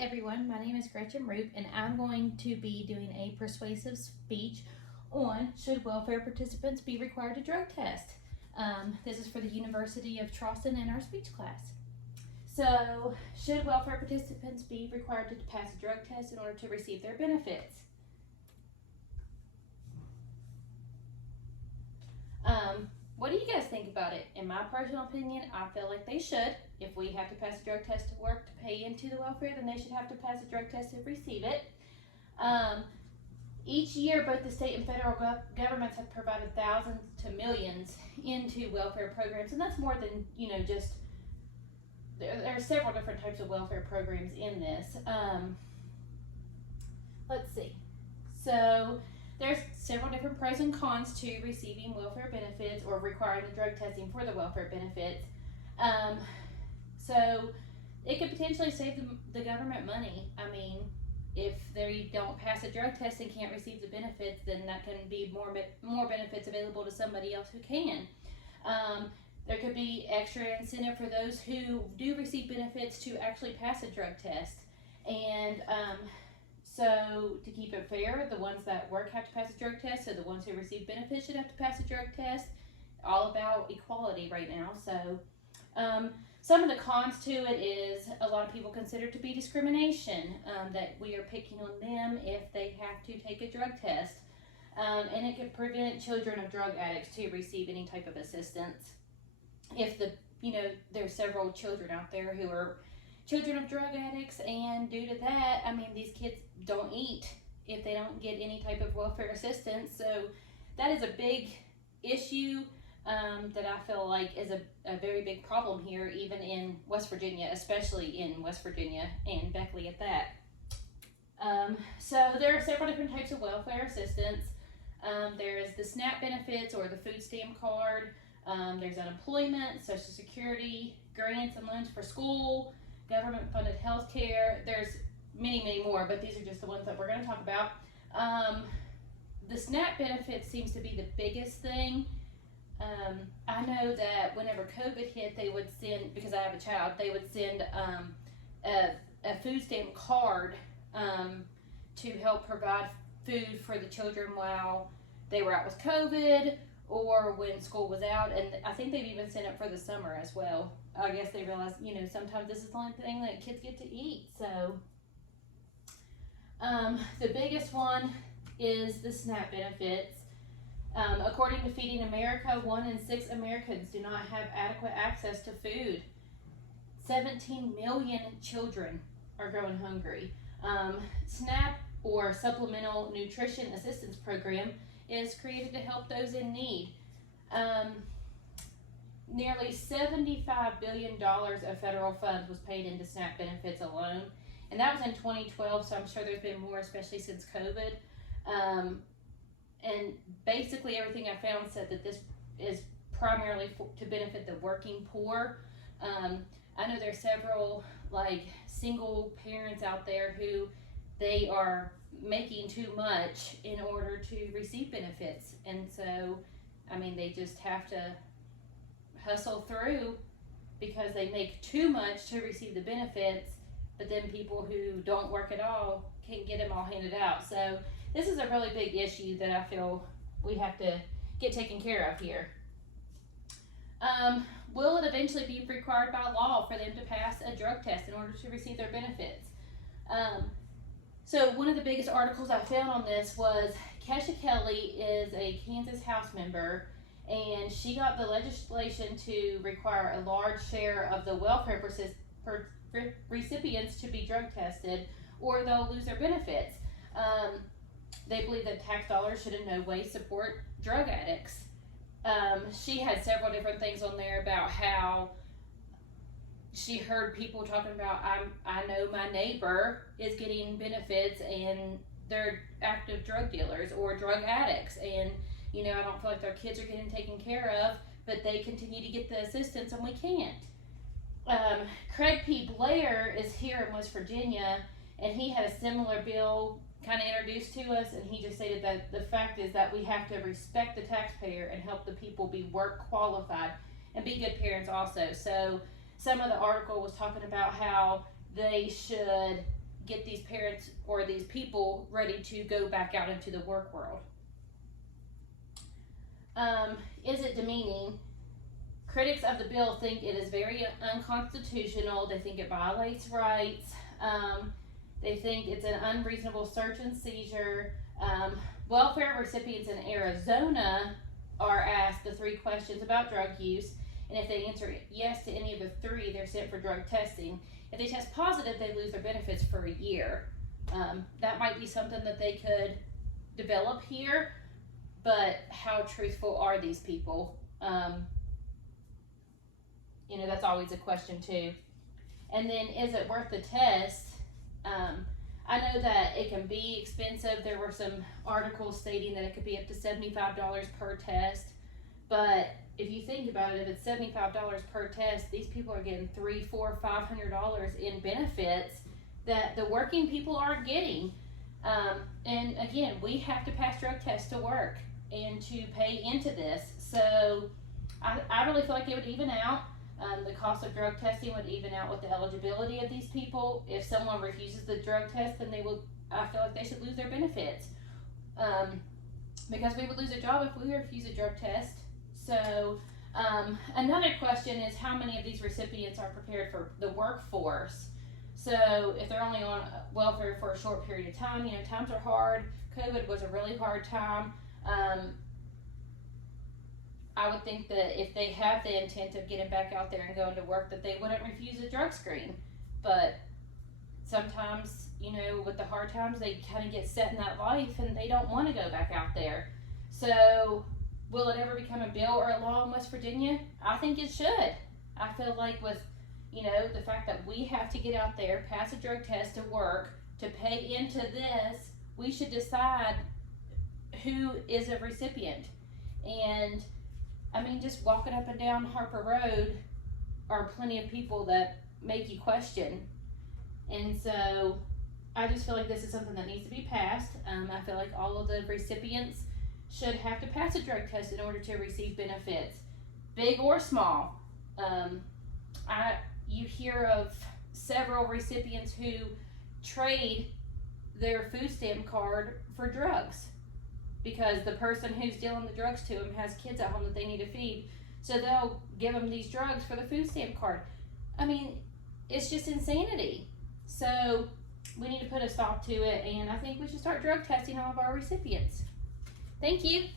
everyone, my name is Gretchen Roop and I'm going to be doing a persuasive speech on should welfare participants be required to drug test. This is for the University of Charleston in our speech class. So, should welfare participants be required to pass a drug test in order to receive their benefits? What do you guys think about it? In my personal opinion, I feel like they should. If we have to pass a drug test to work to pay into the welfare, then they should have to pass a drug test to receive it. Each year, both the state and federal governments have provided thousands to millions into welfare programs, and that's more than, just, there are several different types of welfare programs in this. Let's see. So, there's several different pros and cons to receiving welfare benefits or requiring the drug testing for the welfare benefits. So it could potentially save the government money. I mean, if they don't pass a drug test and can't receive the benefits, then that can be more benefits available to somebody else who can. There could be extra incentive for those who do receive benefits to actually pass a drug test. And so to keep it fair, the ones that work have to pass a drug test, so the ones who receive benefits should have to pass a drug test. All about equality right now. So some of the cons to it is a lot of people consider it to be discrimination, that we are picking on them if they have to take a drug test. And it could prevent children of drug addicts to receive any type of assistance. If there's several children out there who are children of drug addicts, and due to that, I mean, these kids don't eat if they don't get any type of welfare assistance. So that is a big issue that I feel like is a very big problem here, even in West Virginia, especially in West Virginia and Beckley at that. So there are several different types of welfare assistance. There is the SNAP benefits or the food stamp card. There's unemployment, Social Security, grants and loans for school, government-funded health care. There's many, many more, but these are just the ones that we're going to talk about. The SNAP benefit seems to be the biggest thing. I know that whenever COVID hit, they would send, because I have a child, they would send a food stamp card to help provide food for the children while they were out with COVID or when school was out. And I think they've even sent it for the summer as well. I guess they realize, sometimes this is the only thing that kids get to eat. So the biggest one is the SNAP benefits. According to Feeding America, 1 in 6 Americans do not have adequate access to food. 17 million children are going hungry. SNAP, or Supplemental Nutrition Assistance Program, is created to help those in need. Nearly $75 billion of federal funds was paid into SNAP benefits alone. And that was in 2012, so I'm sure there's been more, especially since COVID. And basically everything I found said that this is primarily to benefit the working poor. I know there's several single parents out there who they are making too much in order to receive benefits. And so, I mean, they just have to hustle through because they make too much to receive the benefits, but then people who don't work at all can't get them all handed out. So this is a really big issue that I feel we have to get taken care of here. Will it eventually be required by law for them to pass a drug test in order to receive their benefits? So one of the biggest articles I found on this was Kesha Kelly is a Kansas House member, and she got the legislation to require a large share of the welfare recipients to be drug tested or they'll lose their benefits. They believe that tax dollars should in no way support drug addicts. She had several different things on there about how she heard people talking about, I know my neighbor is getting benefits and they're active drug dealers or drug addicts, and I don't feel like their kids are getting taken care of, but they continue to get the assistance and we can't. Craig P. Blair is here in West Virginia, and he had a similar bill kind of introduced to us, and he just stated that the fact is that we have to respect the taxpayer and help the people be work qualified and be good parents also. So some of the article was talking about how they should get these parents or these people ready to go back out into the work world. Is it demeaning? Critics of the bill think it is very unconstitutional. They think it violates rights. They think it's an unreasonable search and seizure. Welfare recipients in Arizona are asked the 3 questions about drug use, and if they answer yes to any of the 3, they're sent for drug testing. If they test positive, they lose their benefits for a year. That might be something that they could develop here, but how truthful are these people? You know, that's always a question too. And then, is it worth the test? I know that it can be expensive. There were some articles stating that it could be up to $75 per test. But if you think about it, if it's $75 per test, these people are getting $300, $400, $500 in benefits that the working people aren't getting. And again, we have to pass drug tests to work and to pay into this. So I really feel like it would even out. The cost of drug testing would even out with the eligibility of these people. If someone refuses the drug test, then I feel like they should lose their benefits. Because we would lose a job if we refuse a drug test. So another question is, how many of these recipients are prepared for the workforce? So if they're only on welfare for a short period of time, you know, times are hard. COVID was a really hard time. I would think that if they have the intent of getting back out there and going to work, that they wouldn't refuse a drug screen. But sometimes, you know, with the hard times, they kind of get set in that life and they don't want to go back out there. So will it ever become a bill or a law in West Virginia? I think it should. I feel like with, you know, the fact that we have to get out there, pass a drug test to work, to pay into this, we should decide who is a recipient. And I mean, just walking up and down Harper Road are plenty of people that make you question. And so I just feel like this is something that needs to be passed. I feel like all of the recipients should have to pass a drug test in order to receive benefits, big or small. You hear of several recipients who trade their food stamp card for drugs, because the person who's dealing the drugs to them has kids at home that they need to feed. So they'll give them these drugs for the food stamp card. I mean, it's just insanity. So we need to put a stop to it, and I think we should start drug testing all of our recipients. Thank you.